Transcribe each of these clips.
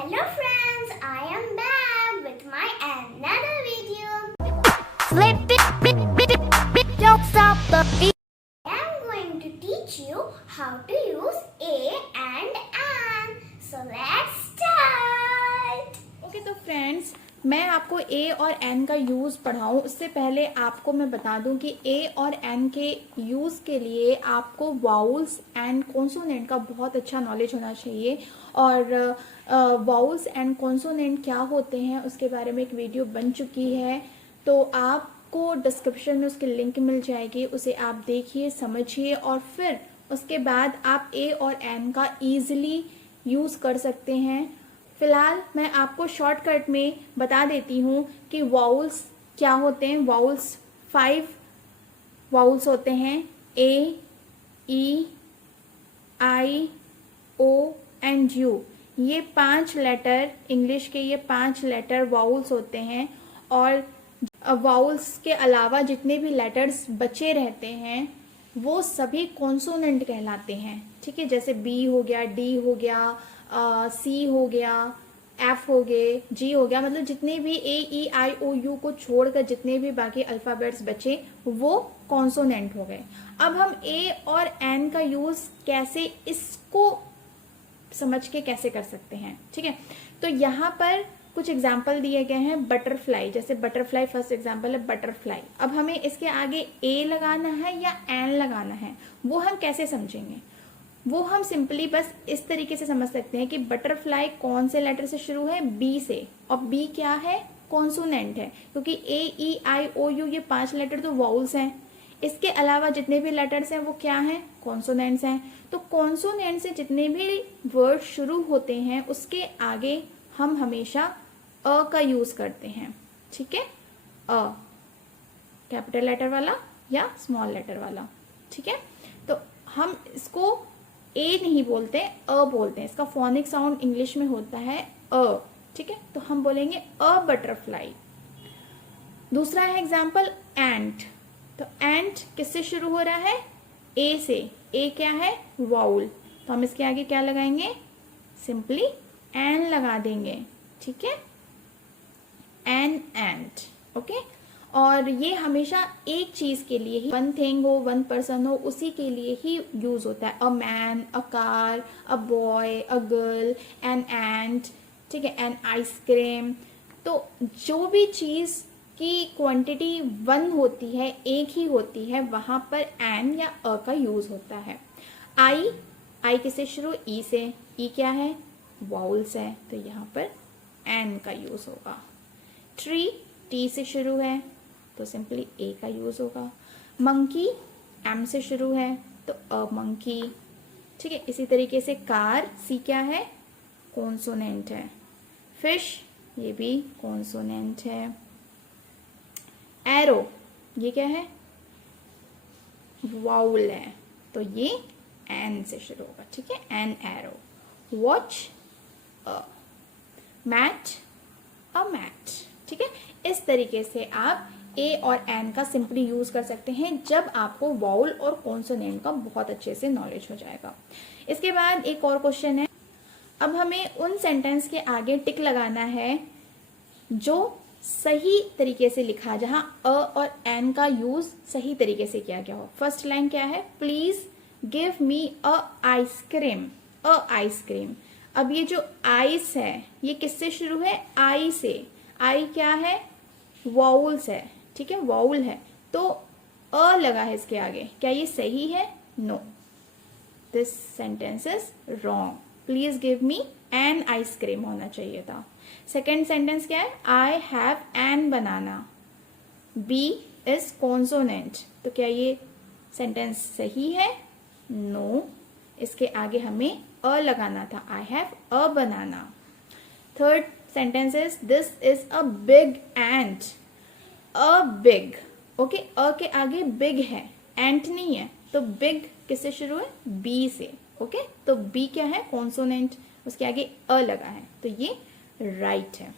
Hello friends, I am back with my another video. Flip it, don't stop the beat. I am going to teach you how to use a and an. So let's start. Okay तो friends, मैं आपको ए और N का use पढ़ाऊँ उससे पहले आपको मैं बता दूं कि ए और एन के यूज़ के लिए आपको वाउल्स एंड कॉन्सोनेंट का बहुत अच्छा नॉलेज होना चाहिए। और वाउल्स एंड कॉन्सोनेंट क्या होते हैं उसके बारे में एक वीडियो बन चुकी है, तो आपको डिस्क्रिप्शन में उसकी लिंक मिल जाएगी, उसे आप देखिए, समझिए और फिर उसके बाद आप ए और एन का ईजिली यूज़ कर सकते हैं। फिलहाल मैं आपको शॉर्टकट में बता देती हूँ कि वाउल्स क्या होते हैं। वाउल्स 5 वाउल्स होते हैं, ए, ई, आई, ओ एंड यू। ये 5 लेटर, इंग्लिश के ये 5 लेटर वाउल्स होते हैं। और वाउल्स के अलावा जितने भी लेटर्स बचे रहते हैं वो सभी कॉन्सोनेंट कहलाते हैं। ठीक है, जैसे बी हो गया, डी हो गया, सी हो गया, एफ हो गए, जी हो गया, मतलब जितने भी ए, ई, आई, ओ, यू को छोड़कर जितने भी बाकी अल्फाबेट्स बचे वो कॉन्सोनेंट हो गए। अब हम ए और एन का यूज कैसे, इसको समझ के कैसे कर सकते हैं। ठीक है, तो यहाँ पर कुछ एग्जाम्पल दिए गए हैं। बटरफ्लाई, जैसे बटरफ्लाई फर्स्ट एग्जाम्पल है बटरफ्लाई। अब हमें इसके आगे ए लगाना है या एन लगाना है वो हम कैसे समझेंगे? वो हम सिंपली बस इस तरीके से समझ सकते हैं कि बटरफ्लाई कौन से लेटर से शुरू है? बी से। और बी क्या है? कॉन्सोनेंट है, क्योंकि ए, ई, आई, ओ, यू ये 5 लेटर तो वाउल्स हैं। इसके अलावा जितने भी लेटर्स हैं वो क्या हैं? कॉन्सोनेंट्स हैं। तो कॉन्सोनेंट से जितने भी वर्ड शुरू होते हैं उसके आगे हम हमेशा अ का यूज करते हैं। ठीक है, अ कैपिटल लेटर वाला या स्मॉल लेटर वाला। ठीक है, तो हम इसको ए नहीं बोलते, अ बोलते हैं। इसका फोनिक साउंड इंग्लिश में होता है अ। ठीक है, तो हम बोलेंगे अ बटरफ्लाई। दूसरा है एग्जाम्पल एंट। तो एंट किससे शुरू हो रहा है? ए से। ए क्या है? वाउल। तो हम इसके आगे क्या लगाएंगे? सिंपली एन लगा देंगे। ठीक है, एन एंट। ओके, और ये हमेशा एक चीज के लिए ही, वन थिंग हो, वन पर्सन हो, उसी के लिए ही यूज होता है। A man, a car, a boy, a girl, an ant. ठीक है, एन आइसक्रीम। तो जो भी चीज की क्वांटिटी 1 होती है, एक ही होती है, वहां पर एन या अ का यूज होता है। आई, आई किससे शुरू? ई से। ई क्या है? वाउल्स है, तो यहाँ पर एन का यूज होगा। ट्री, टी से शुरू है तो सिंपली ए का यूज होगा। मंकी, एम से शुरू है तो अ मंकी। ठीक है, इसी तरीके से कार, सी क्या है? कॉन्सोनेंट है। फिश, ये भी कॉन्सोनेंट है। एरो, ये क्या है? वाउल है, तो ये एन से शुरू होगा। ठीक है, an arrow. Watch, a. Mat, a mat. ठीक है, इस तरीके से आप ए और एन का सिंपली यूज कर सकते हैं जब आपको वाउल और कॉन्सोनेंट का बहुत अच्छे से नॉलेज हो जाएगा। इसके बाद एक और क्वेश्चन है। अब हमें उन सेंटेंस के आगे टिक लगाना है जो सही तरीके से लिखा, जहां अ और एन का यूज सही तरीके से किया गया हो। फर्स्ट लाइन क्या है? Please give me a ice cream. A ice cream. अब ये जो आइस है ये किससे शुरू है? आई से। आई क्या है? वाउल्स है। ठीक है, वाउल है, तो अ लगा है इसके आगे। क्या ये सही है? No, this sentence is wrong. Please give me an ice cream होना चाहिए था। सेकेंड सेंटेंस क्या है? I have an banana. B is consonant, तो क्या ये सेंटेंस सही है? नो, इसके आगे हमें अ लगाना था। I have a banana. Third sentence is this is a big ant. A big. Okay, a के आगे बिग है, एंट नहीं है, तो बिग किससे शुरू है? बी से। ओके, तो बी क्या है? कॉन्सोनेंट, उसके आगे अ लगा है, तो ये राइट है।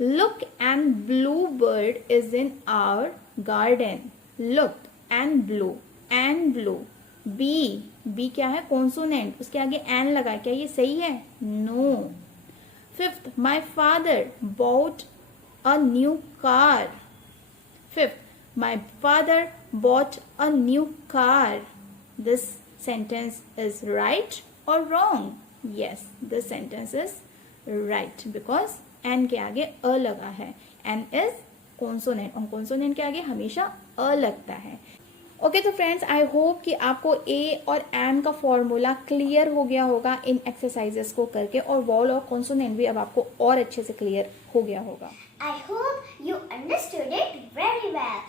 Look and blue bird is in our garden. Look and blue. B, B क्या है? कॉन्सोनेंट, उसके आगे एन लगा है, क्या ये सही है? No. Fifth, my father bought a new car. Fifth, my father bought a new car. This sentence is right or wrong? Yes, this sentence is right because n के आगे अ लगा है. n is consonant और consonant के आगे हमेशा अ लगता है. ओके तो फ्रेंड्स, आई होप कि आपको ए और एन का फॉर्मूला क्लियर हो गया होगा इन एक्सरसाइजेस को करके, और वॉल और कॉन्सोनेंट भी अब आपको और अच्छे से क्लियर हो गया होगा. I hope you understood it very well.